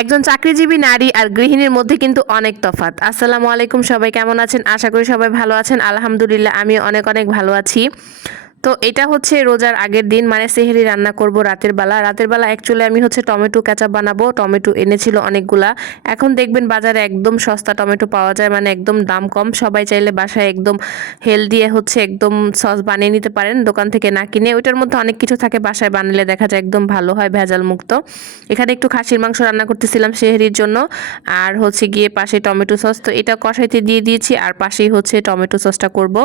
একজন চাকরিজীবী নারী আর গৃহিণীর মধ্যে কিন্তু অনেক তফাৎ। আসসালামু আলাইকুম সবাই, কেমন আছেন? আশা করি সবাই ভালো আছেন। আলহামদুলিল্লাহ আমি অনেক অনেক ভালো আছি। তো এটা হচ্ছে রোজার আগের দিন মানে সেহেরি রান্না করব রাতের বেলা। রাতের বেলা অ্যাকচুয়ালি আমি হচ্ছে টমেটো কেচাপ বানাবো, টমেটো এনেছিল অনেকগুলা। এখন দেখবেন বাজারে একদম সস্তা টমেটো পাওয়া যায় মানে একদম দাম কম। সবাই চাইলে বাসায় একদম হেলদি হচ্ছে একদম সস বানিয়ে নিতে পারেন, দোকান থেকে না কিনে। ওইটার মধ্যে অনেক কিছু থাকে, বাসায় বানালে দেখা যায় একদম ভালো হয় ভেজাল মুক্ত এখানে একটু খাসির মাংস রান্না করতেছিলাম সেহেরির জন্য, আর হচ্ছে গিয়ে পাশে টমেটো সস। তো এটা কষাইতে দিয়ে দিয়েছি, আর পাশেই হচ্ছে টমেটো সসটা করব।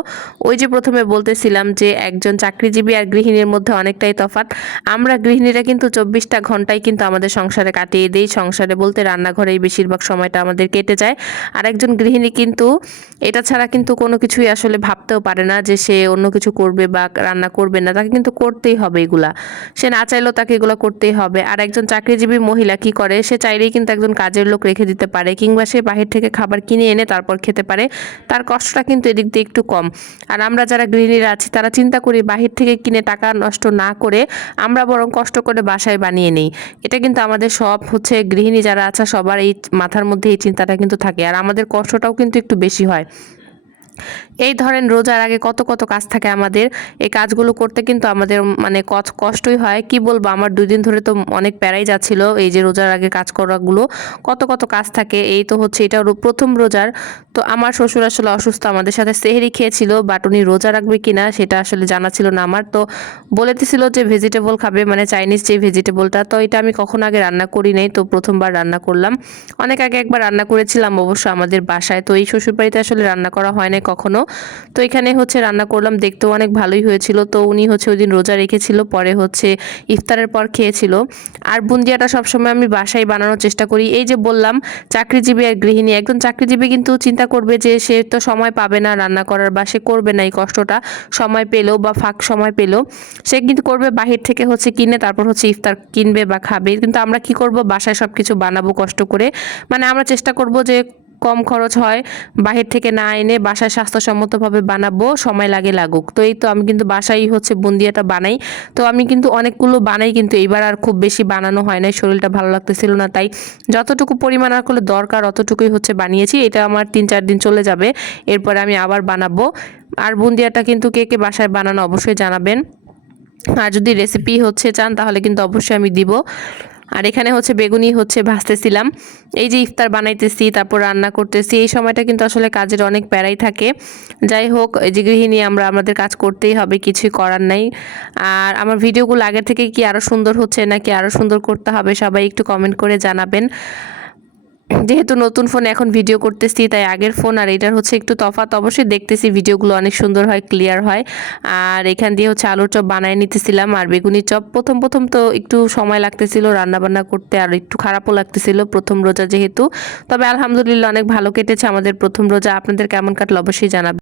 ওই যে প্রথমে বলতেছিলাম যে একজন চাকরিজীবী আর গৃহিণীর মধ্যে অনেকটাই তফাৎ। আমরা গৃহিণীরা কিন্তু চব্বিশটা ঘন্টায় কিন্তু আমাদের সংসারে কাটিয়ে দিই। সংসারে বলতে রান্নাঘরেই বেশিরভাগ সময়টা আমাদের কেটে যায়। আর একজন গৃহিণী কিন্তু এটা ছাড়া কিন্তু কোনো কিছুই আসলে ভাবতেও পারে না যে সে অন্য কিছু করবে বা রান্না করবে না। তাকে কিন্তু করতেই হবে এগুলা। সে না চাইলেও তাকে এগুলো করতেই হবে। আর একজন চাকরিজীবী মহিলা কি করে? সে চাইলেই কিন্তু একজন কাজের লোক রেখে দিতে পারে কিংবা সে বাহির থেকে খাবার কিনে এনে তারপর খেতে পারে। তার কষ্টটা কিন্তু এদিক দিয়ে একটু কম। আর আমরা যারা গৃহিণীরা আছি, তারা চিন্তা করি বাহির থেকে কিনে টাকা নষ্ট না করে আমরা বরং কষ্ট করে বাসায় বানিয়ে নিই। এটা কিন্তু আমাদের সব হচ্ছে গৃহিণী যারা আছে সবার এই মাথার মধ্যে এই চিন্তাটা কিন্তু থাকে। আর আমাদের কষ্টটাও কিন্তু একটু বেশি হয়। এই ধরেন রোজার আগে কত কত কাজ থাকে আমাদের, এই কাজগুলো করতে কিন্তু আমাদের মানে কষ্টই হয়। কি বলব, আমার দুই দিন ধরে তো অনেক প্যারাই যাচ্ছিল এই যে রোজার আগে কাজ করাগুলো। কত কত কাজ থাকে, এই তো হচ্ছে এটা প্রথম রোজার। তো আমার শ্বশুর আসলে অসুস্থ, আমাদের সাথে সেহেরি খেয়েছিল বাট উনি রোজা রাখবে কিনা সেটা আসলে জানা ছিল না আমার। তো বলেতেছিল যে ভেজিটেবল খাবে মানে চাইনিজ যে ভেজিটেবলটা তো এটা আমি কখনো আগে রান্না করি নাই, তো প্রথমবার রান্না করলাম। অনেক আগে একবার রান্না করেছিলাম অবশ্য আমাদের বাসায়, তো এই শ্বশুরবাড়িতে আসলে রান্না করা হয় নাই কখনো। তো এখানে হচ্ছে রান্না করলাম, দেখতেও অনেক ভালোই হয়েছিল। তো উনি হচ্ছে ওই দিন রোজা রেখেছিল, পরে হচ্ছে ইফতারের পর খেয়েছিল। আর বুন্দিয়াটা সবসময় আমি বাসায় বানানোর চেষ্টা করি। এই যে বললাম, চাকরিজীবী আর গৃহিণী, একজন চাকরিজীবী কিন্তু চিন্তা করবে যে সে তো সময় পাবে না রান্না করার বা সে করবে না এই কষ্টটা, সময় পেলেও বা ফাঁক সময় পেলেও। সে কিন্তু করবে বাহির থেকে হচ্ছে কিনে, তারপর হচ্ছে ইফতার কিনবে বা খাবে। কিন্তু আমরা কি করব? বাসায় সব কিছু বানাবো কষ্ট করে। মানে আমরা চেষ্টা করব যে কম খরচ হয়, বাহির থেকে না এনে বাসায় স্বাস্থ্যসম্মতভাবে বানাবো, সময় লাগে লাগুক। তো এই তো আমি কিন্তু বাসায় হচ্ছে বুন্দিয়াটা বানাই। তো আমি কিন্তু অনেকগুলো বানাই কিন্তু এইবার আর খুব বেশি বানানো হয় না শরীরটা ভালো লাগতেছিল না। তাই যতটুকু পরিমাণ আর করলে দরকার অতটুকুই হচ্ছে বানিয়েছি, এটা আমার তিন চার দিন চলে যাবে। এরপরে আমি আবার বানাবো। আর বুন্দিয়াটা কিন্তু কে কে বাসায় বানানো অবশ্যই জানাবেন। আর যদি রেসিপি হচ্ছে চান তাহলে কিন্তু অবশ্যই আমি দিব। আর এখানে হচ্ছে বেগুনি হচ্ছে ভাজতেছিলাম। এই যে ইফতার বানাইতেছি, তারপর রান্না করতেছি, এই সময়টা কিন্তু আসলে কাজের অনেক প্যারাই থাকে। যাই হোক, এই যে গৃহিণী, আমরা আমাদের কাজ করতেই হবে কিছুই করার নাই। আর আমার ভিডিওগুলো আগে থেকে কি আরও সুন্দর হচ্ছে, নাকি আরও সুন্দর করতে হবে, সবাই একটু কমেন্ট করে জানাবেন। যেহেতু নতুন ফোনে এখন ভিডিও করতেছি, তাই আগের ফোন আর এটার হচ্ছে একটু তফাৎ। অবশ্যই দেখতেছি ভিডিওগুলো অনেক সুন্দর হয় ক্লিয়ার হয়। আর এখান দিয়ে হচ্ছে আলুর চপ বানায় নিতেছিলাম আর বেগুনি চপ। প্রথম প্রথম তো একটু সময় লাগতেছিল রান্না বান্না করতে আর একটু খারাপও লাগতেছিল প্রথম রোজা যেহেতু। তবে আলহামদুলিল্লাহ অনেক ভালো কেটেছে আমাদের প্রথম রোজা। আপনাদের কেমন কাটলো অবশ্যই জানাবেন।